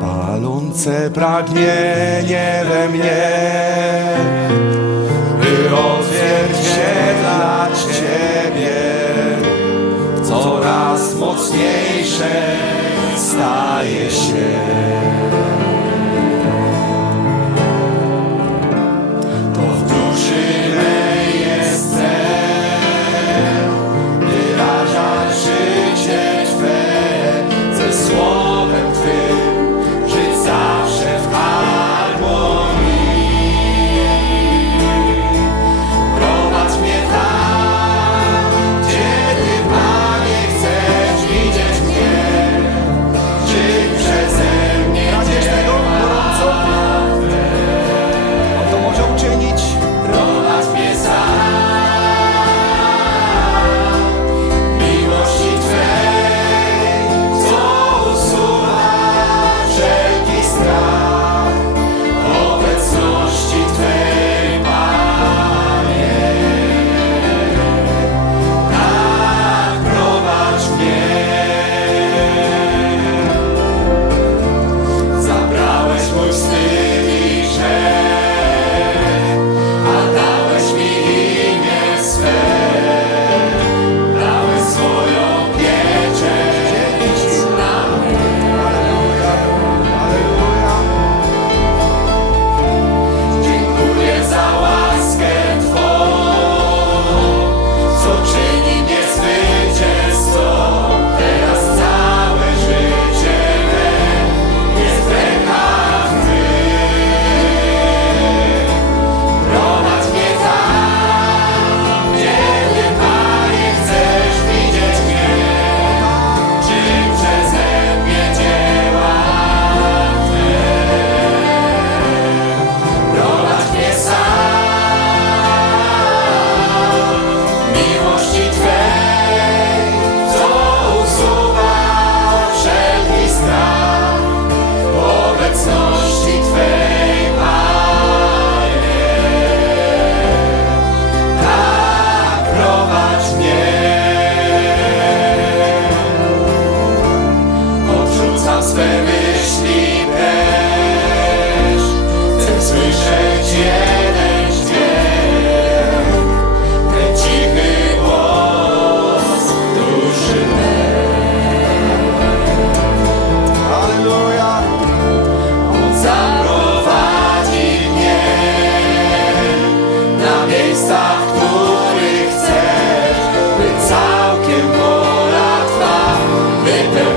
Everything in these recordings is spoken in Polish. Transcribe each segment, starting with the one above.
palące pragnienie we mnie, by otwierać. Senhor.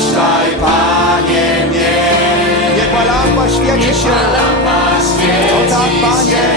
Oczyszczaj, Panie, mnie. Niech ma lampa świeci się. Niech ma lampa świeci.